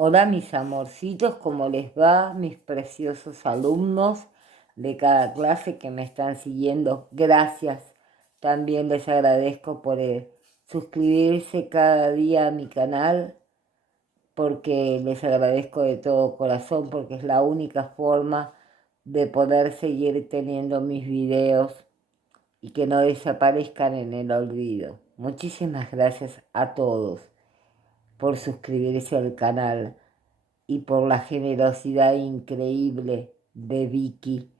Hola mis amorcitos, ¿cómo les va? Mis preciosos alumnos de cada clase que me están siguiendo. Gracias. También les agradezco por suscribirse cada día a mi canal, porque les agradezco de todo corazón, porque es la única forma de poder seguir teniendo mis videos y que no desaparezcan en el olvido. Muchísimas gracias a todos por suscribirse al canal y por la generosidad increíble de Vicky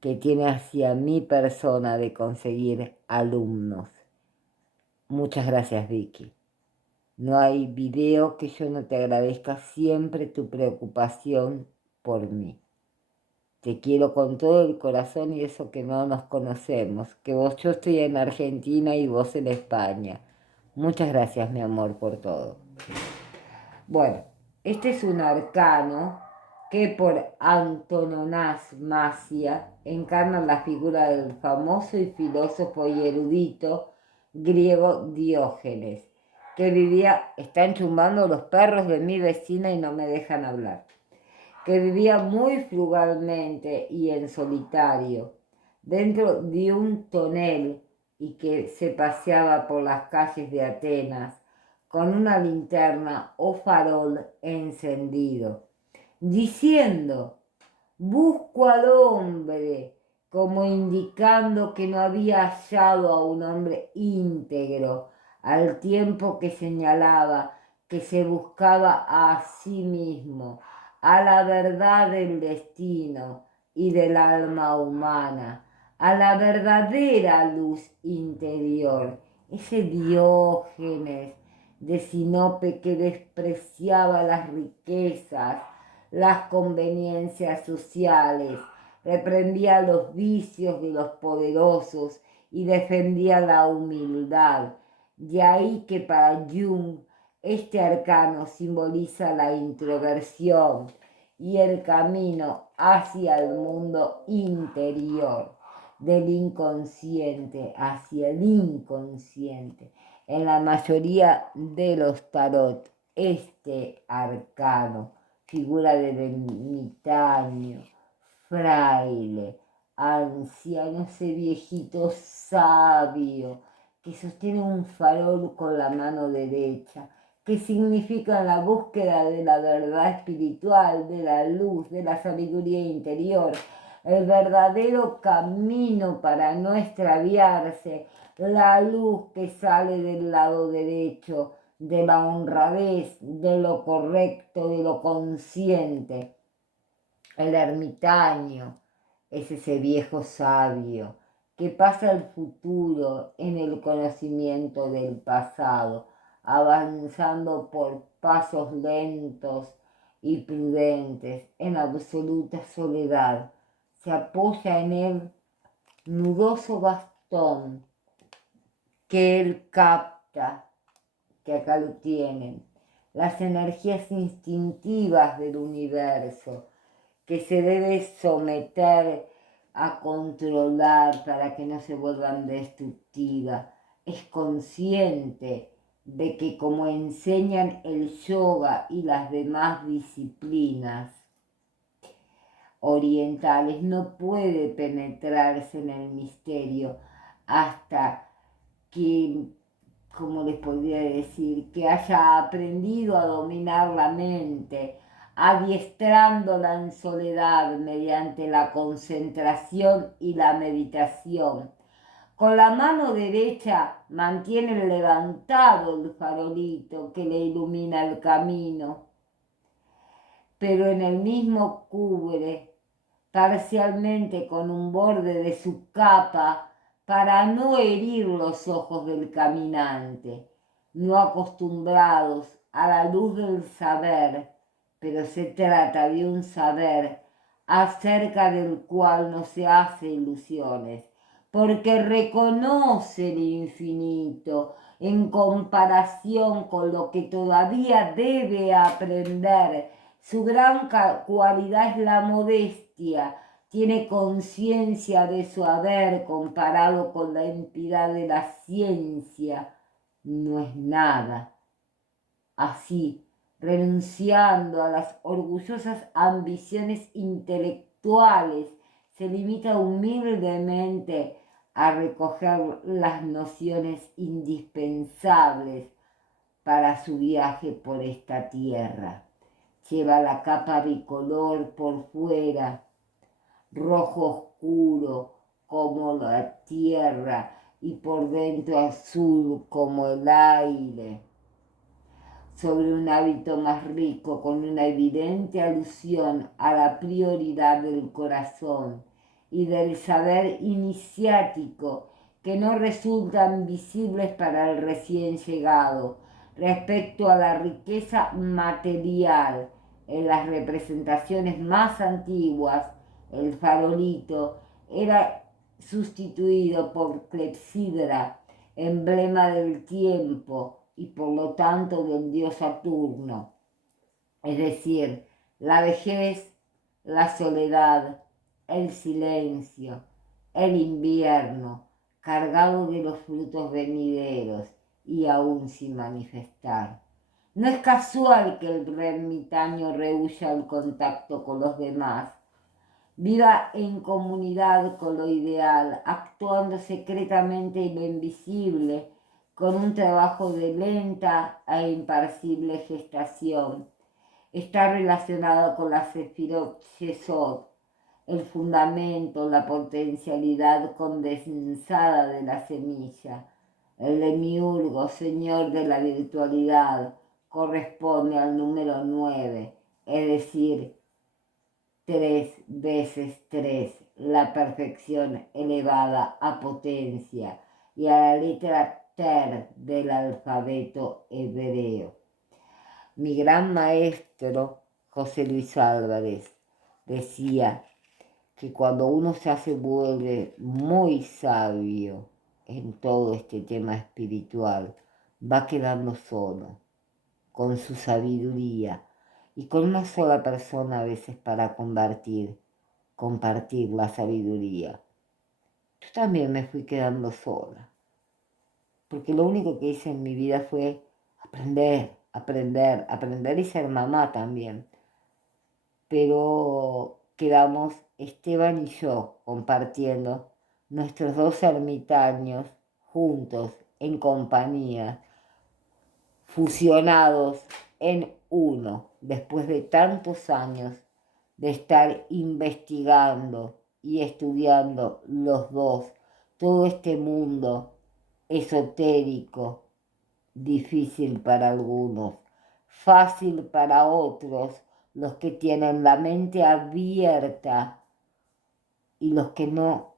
que tiene hacia mi persona de conseguir alumnos. Muchas gracias, Vicky. No hay video que yo no te agradezca siempre tu preocupación por mí. Te quiero con todo el corazón y eso que no nos conocemos, que yo estoy en Argentina y vos en España. Muchas gracias, mi amor, por todo. Bueno, este es un arcano que por antonomasia encarna la figura del famoso y filósofo y erudito griego Diógenes, que vivía, están chumbando los perros de mi vecina y no me dejan hablar, que vivía muy frugalmente y en solitario, dentro de un tonel y que se paseaba por las calles de Atenas con una linterna o farol encendido, diciendo, busco al hombre, como indicando que no había hallado a un hombre íntegro, al tiempo que señalaba que se buscaba a sí mismo, a la verdad del destino y del alma humana, a la verdadera luz interior. Ese Diógenes de Sinope que despreciaba las riquezas, las conveniencias sociales, reprendía los vicios de los poderosos y defendía la humildad. De ahí que para Jung este arcano simboliza la introversión y el camino hacia el mundo interior, del inconsciente hacia el inconsciente. En la mayoría de los tarot, este arcano, figura del ermitaño, fraile, anciano, ese viejito sabio que sostiene un farol con la mano derecha, que significa la búsqueda de la verdad espiritual, de la luz, de la sabiduría interior, el verdadero camino para no extraviarse, la luz que sale del lado derecho, de la honradez, de lo correcto, de lo consciente. El ermitaño es ese viejo sabio que pasa el futuro en el conocimiento del pasado, avanzando por pasos lentos y prudentes en absoluta soledad. Se apoya en el nudoso bastón que él capta, que acá lo tienen, las energías instintivas del universo, que se debe someter a controlar para que no se vuelvan destructivas. Es consciente de que como enseñan el yoga y las demás disciplinas orientales, no puede penetrarse en el misterio hasta que, como les podría decir, que haya aprendido a dominar la mente, adiestrándola en soledad mediante la concentración y la meditación. Con la mano derecha mantiene levantado el farolito que le ilumina el camino, pero en el mismo cubre parcialmente con un borde de su capa para no herir los ojos del caminante, no acostumbrados a la luz del saber, pero se trata de un saber acerca del cual no se hace ilusiones, porque reconoce el infinito en comparación con lo que todavía debe aprender. Su gran cualidad es la modestia, tiene conciencia de su haber comparado con la impiedad de la ciencia. No es nada. Así renunciando a las orgullosas ambiciones intelectuales, se limita humildemente a recoger las nociones indispensables para su viaje por esta tierra. Lleva la capa bicolor por fuera, rojo oscuro como la tierra y por dentro azul como el aire, sobre un hábito más rico con una evidente alusión a la prioridad del corazón y del saber iniciático que no resultan visibles para el recién llegado respecto a la riqueza material. En las representaciones más antiguas, el farolito era sustituido por clepsidra, emblema del tiempo y por lo tanto del dios Saturno, es decir, la vejez, la soledad, el silencio, el invierno, cargado de los frutos venideros y aún sin manifestar. No es casual que el ermitaño rehúya el contacto con los demás, viva en comunidad con lo ideal, actuando secretamente en lo invisible, con un trabajo de lenta e impasible gestación. Está relacionado con la Sefirot Yesod, el fundamento, la potencialidad condensada de la semilla. El demiurgo, señor de la virtualidad, corresponde al número 9, es decir, 3 veces 3, la perfección elevada a potencia y a la letra Ter del alfabeto hebreo. Mi gran maestro, José Luis Álvarez, decía que cuando uno se vuelve muy sabio en todo este tema espiritual, va quedando solo, con su sabiduría, y con una sola persona a veces para compartir la sabiduría. Yo también me fui quedando sola, porque lo único que hice en mi vida fue aprender y ser mamá también. Pero quedamos Esteban y yo compartiendo nuestros 2 ermitaños juntos, en compañía, fusionados en uno, después de tantos años de estar investigando y estudiando los dos todo este mundo esotérico, difícil para algunos, fácil para otros, los que tienen la mente abierta y los que no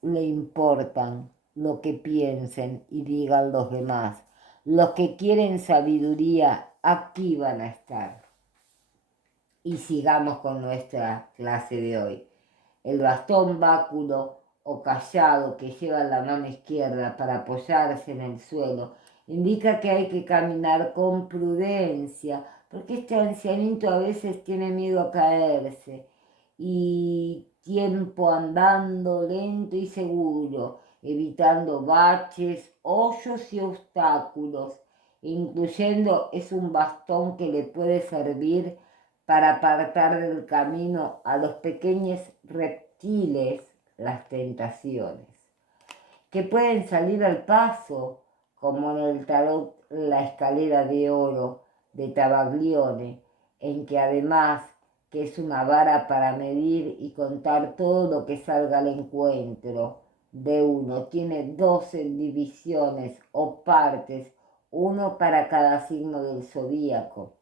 le importan lo que piensen y digan los demás. Los que quieren sabiduría, aquí van a estar. Y sigamos con nuestra clase de hoy. El bastón báculo o callado que lleva la mano izquierda para apoyarse en el suelo indica que hay que caminar con prudencia, porque este ancianito a veces tiene miedo a caerse, y tiempo andando lento y seguro, evitando baches, hoyos y obstáculos, incluyendo es un bastón que le puede servir para apartar del camino a los pequeños reptiles, las tentaciones, que pueden salir al paso, como en el tarot La escalera de oro de Tabaglione, en que además que es una vara para medir y contar todo lo que salga al encuentro de uno, tiene 12 divisiones o partes, uno para cada signo del zodíaco.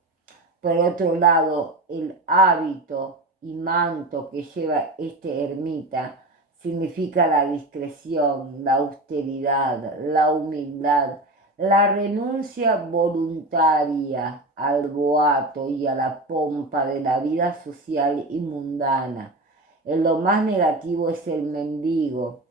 Por otro lado, el hábito y manto que lleva este ermita significa la discreción, la austeridad, la humildad, la renuncia voluntaria al boato y a la pompa de la vida social y mundana. En lo más negativo es el mendigo,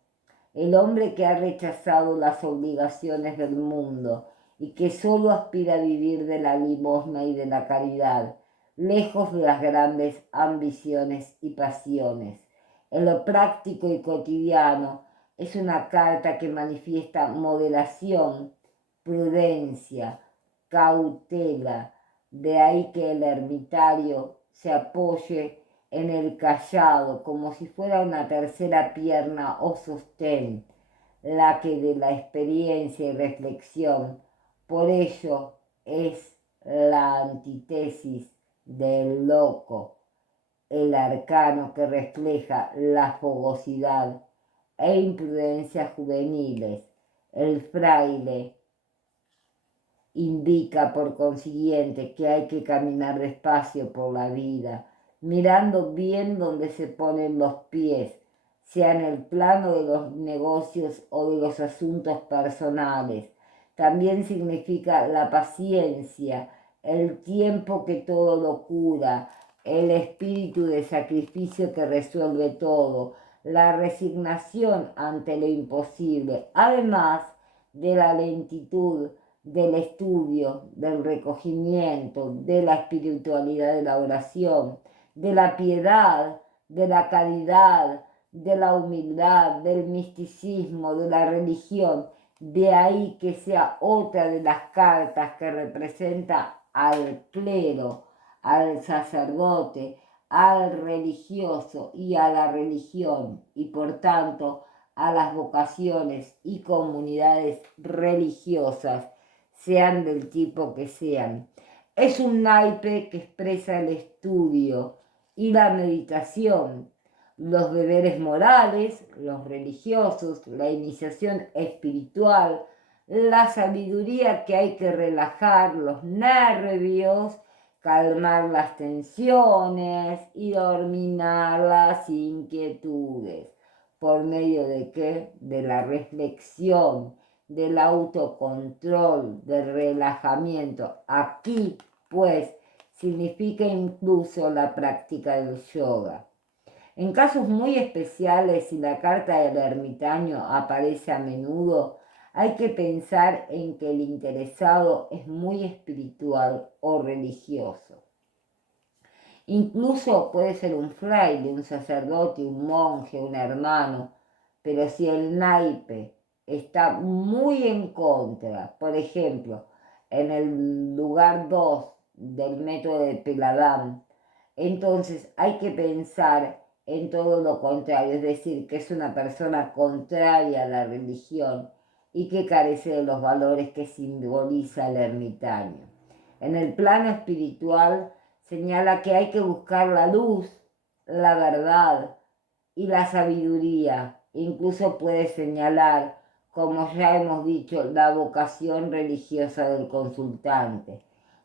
el hombre que ha rechazado las obligaciones del mundo y que solo aspira a vivir de la limosna y de la caridad, lejos de las grandes ambiciones y pasiones. En lo práctico y cotidiano es una carta que manifiesta moderación, prudencia, cautela, De ahí que el ermitaño se apoye en el callado como si fuera una tercera pierna o sostén, la que de la experiencia y reflexión. Por ello es la antítesis del loco, el arcano que refleja la fogosidad e imprudencia juveniles. El fraile indica por consiguiente que hay que caminar despacio por la vida, mirando bien donde se ponen los pies, sea en el plano de los negocios o de los asuntos personales. También significa la paciencia, el tiempo que todo lo cura, el espíritu de sacrificio que resuelve todo, la resignación ante lo imposible, además de la lentitud, del estudio, del recogimiento, de la espiritualidad de la oración, de la piedad, de la caridad, de la humildad, del misticismo, de la religión. De ahí que sea otra de las cartas que representa al clero, al sacerdote, al religioso y a la religión, y por tanto a las vocaciones y comunidades religiosas, sean del tipo que sean. Es un naipe que expresa el estudio y la meditación, los deberes morales, los religiosos, la iniciación espiritual, la sabiduría que hay que relajar los nervios, calmar las tensiones y dominar las inquietudes. ¿Por medio de qué? De la reflexión, del autocontrol, del relajamiento. Aquí, pues, significa incluso la práctica del yoga. En casos muy especiales, si la carta del ermitaño aparece a menudo, hay que pensar en que el interesado es muy espiritual o religioso. Incluso puede ser un fraile, un sacerdote, un monje, un hermano, pero si el naipe está muy en contra, por ejemplo, en el lugar 2 del método de Peladam, entonces hay que pensar en todo lo contrario, es decir, que es una persona contraria a la religión y que carece de los valores que simboliza el ermitaño. En el plano espiritual señala que hay que buscar la luz, la verdad y la sabiduría. Incluso puede señalar, como ya hemos dicho, la vocación religiosa del consultante.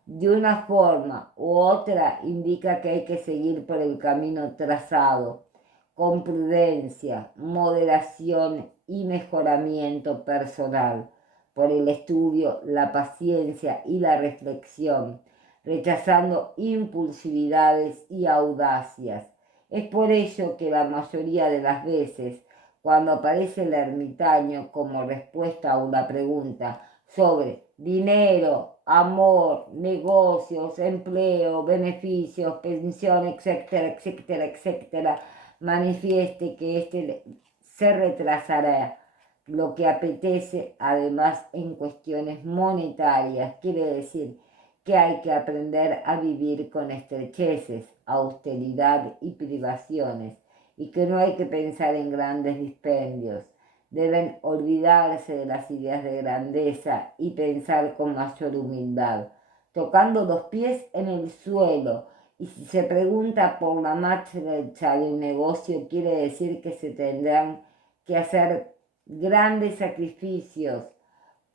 De una forma u otra indica que hay que seguir por el camino trazado, con prudencia, moderación y mejoramiento personal, por el estudio, la paciencia y la reflexión, rechazando impulsividades y audacias. Es por ello que la mayoría de las veces, cuando aparece el ermitaño como respuesta a una pregunta sobre dinero, amor, negocios, empleo, beneficios, pensión, etcétera, etcétera, etcétera, manifieste que éste se retrasará. Lo que apetece, además, en cuestiones monetarias, quiere decir que hay que aprender a vivir con estrecheces, austeridad y privaciones, y que no hay que pensar en grandes dispendios. Deben olvidarse de las ideas de grandeza y pensar con mayor humildad, tocando los pies en el suelo. Y si se pregunta por la marcha de un negocio, quiere decir que se tendrán que hacer grandes sacrificios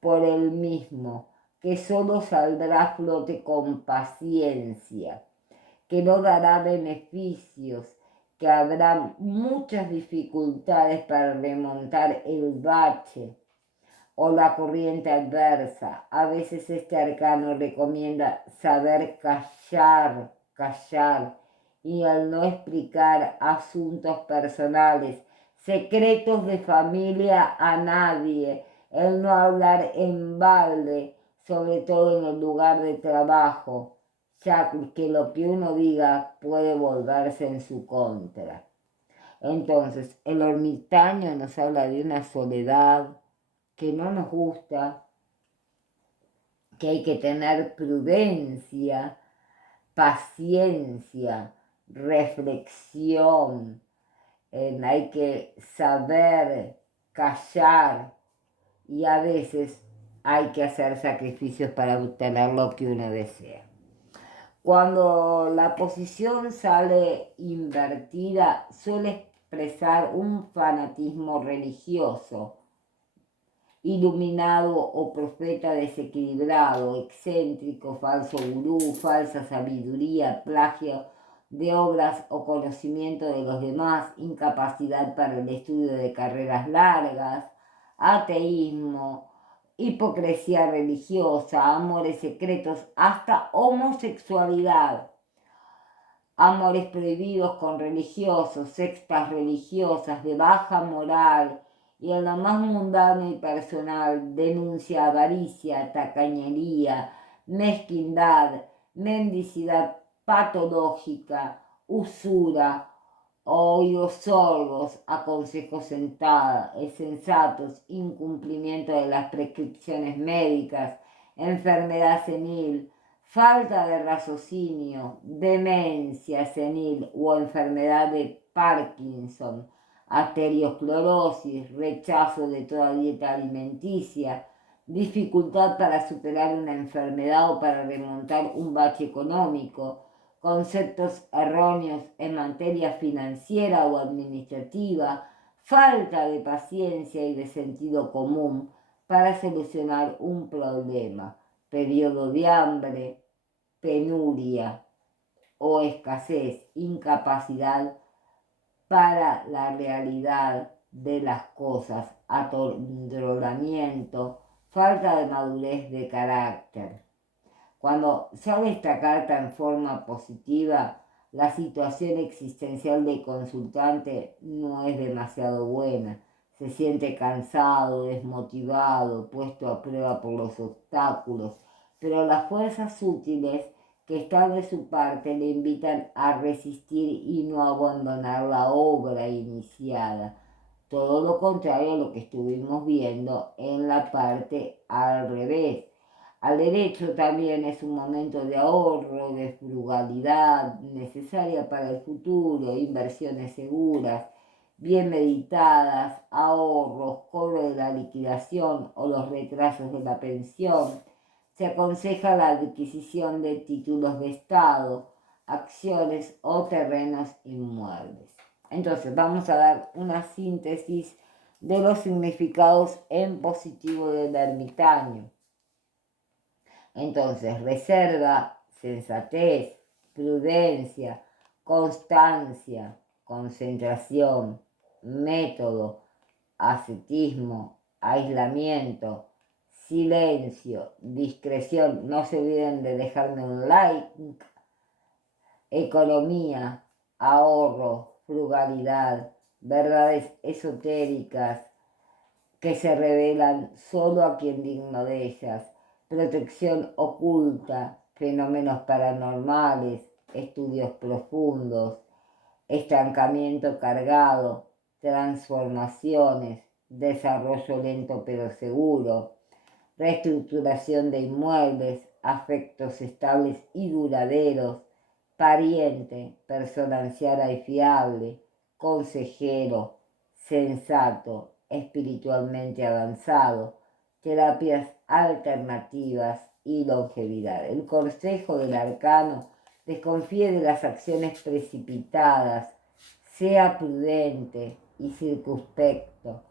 por el mismo, que solo saldrá a flote con paciencia, que no dará beneficios, que habrá muchas dificultades para remontar el bache o la corriente adversa. A veces este arcano recomienda saber callar, y al no explicar asuntos personales, secretos de familia a nadie, el no hablar en balde, sobre todo en el lugar de trabajo, ya que lo que uno diga puede volverse en su contra. Entonces, el ermitaño nos habla de una soledad que no nos gusta, que hay que tener prudencia, paciencia, reflexión, hay que saber callar y a veces hay que hacer sacrificios para obtener lo que uno desea. Cuando la posición sale invertida, suele expresar un fanatismo religioso, iluminado o profeta desequilibrado, excéntrico, falso gurú, falsa sabiduría, plagio de obras o conocimiento de los demás, incapacidad para el estudio de carreras largas, ateísmo, hipocresía religiosa, amores secretos, hasta homosexualidad, amores prohibidos con religiosos, sectas religiosas de baja moral y en lo más mundano y personal denuncia avaricia, tacañería, mezquindad, mendicidad patológica, usura, oídos sordos a consejos sensatos, incumplimiento de las prescripciones médicas, enfermedad senil, falta de raciocinio, demencia senil o enfermedad de Parkinson, arteriosclerosis, rechazo de toda dieta alimenticia, dificultad para superar una enfermedad o para remontar un bache económico, conceptos erróneos en materia financiera o administrativa, falta de paciencia y de sentido común para solucionar un problema, periodo de hambre, penuria o escasez, incapacidad para la realidad de las cosas, atolondramiento, falta de madurez de carácter. Cuando sale esta carta en forma positiva, la situación existencial del consultante no es demasiado buena. Se siente cansado, desmotivado, puesto a prueba por los obstáculos, pero las fuerzas útiles que están de su parte le invitan a resistir y no abandonar la obra iniciada. Todo lo contrario a lo que estuvimos viendo en la parte al revés. Al derecho también es un momento de ahorro, de frugalidad necesaria para el futuro, inversiones seguras, bien meditadas, ahorros, cobro de la liquidación o los retrasos de la pensión. Se aconseja la adquisición de títulos de Estado, acciones o terrenos inmuebles. Entonces vamos a dar una síntesis de los significados en positivo del ermitaño. Entonces, reserva, sensatez, prudencia, constancia, concentración, método, ascetismo, aislamiento, silencio, discreción. No se olviden de dejarme un like. Economía, ahorro, frugalidad, verdades esotéricas que se revelan solo a quien digno de ellas, protección oculta, fenómenos paranormales, estudios profundos, estancamiento cargado, transformaciones, desarrollo lento pero seguro, reestructuración de inmuebles, afectos estables y duraderos, pariente, persona anciana y fiable, consejero, sensato, espiritualmente avanzado, terapias alternativas y longevidad. El consejo del arcano: desconfíe de las acciones precipitadas, sea prudente y circunspecto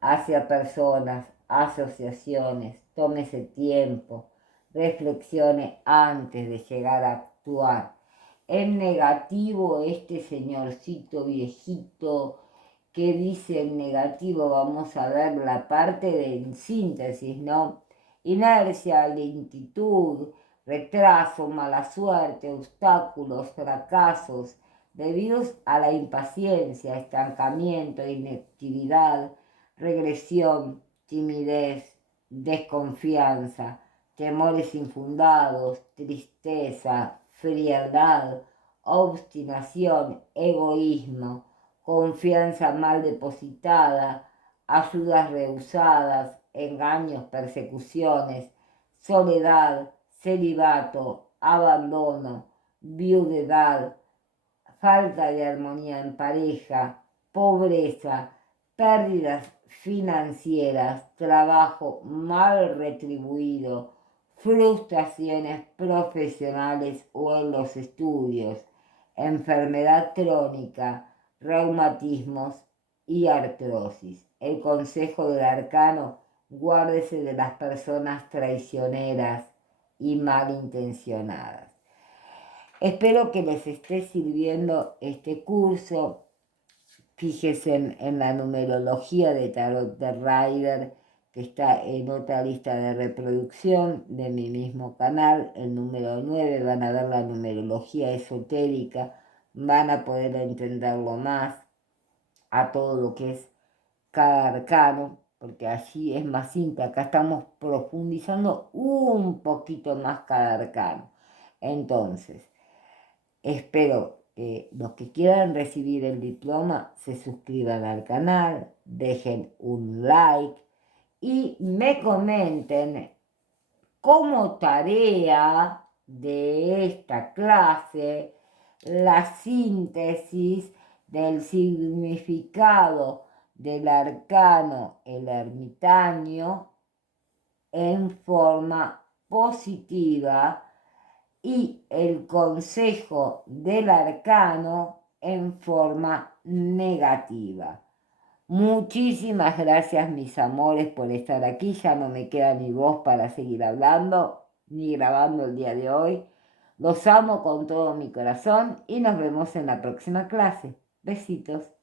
hacia personas, asociaciones, tómese tiempo, reflexione antes de llegar a actuar. En negativo, este señorcito viejito que dice en negativo, vamos a ver la parte de síntesis, ¿no? Inercia, lentitud, retraso, mala suerte, obstáculos, fracasos, debidos a la impaciencia, estancamiento, inactividad, regresión, timidez, desconfianza, temores infundados, tristeza, frialdad, obstinación, egoísmo, confianza mal depositada, ayudas rehusadas, engaños, persecuciones, soledad, celibato, abandono, viudedad, falta de armonía en pareja, pobreza, pérdidas financieras, trabajo mal retribuido, frustraciones profesionales o en los estudios, enfermedad crónica, reumatismos y artrosis. El consejo del arcano: guárdese de las personas traicioneras y malintencionadas. Espero que les esté sirviendo este curso. Fíjense en la numerología de Tarot de Rider, que está en otra lista de reproducción de mi mismo canal, el número 9. Van a ver la numerología esotérica, van a poder entenderlo más a todo lo que es cada arcano, porque allí es más simple. Acá estamos profundizando un poquito más cada arcano. Entonces, espero que los que quieran recibir el diploma se suscriban al canal, dejen un like y me comenten como tarea de esta clase la síntesis del significado del arcano el ermitaño en forma positiva y el consejo del arcano en forma negativa. Muchísimas gracias, mis amores, por estar aquí. Ya no me queda ni voz para seguir hablando ni grabando el día de hoy. Los amo con todo mi corazón y nos vemos en la próxima clase. Besitos.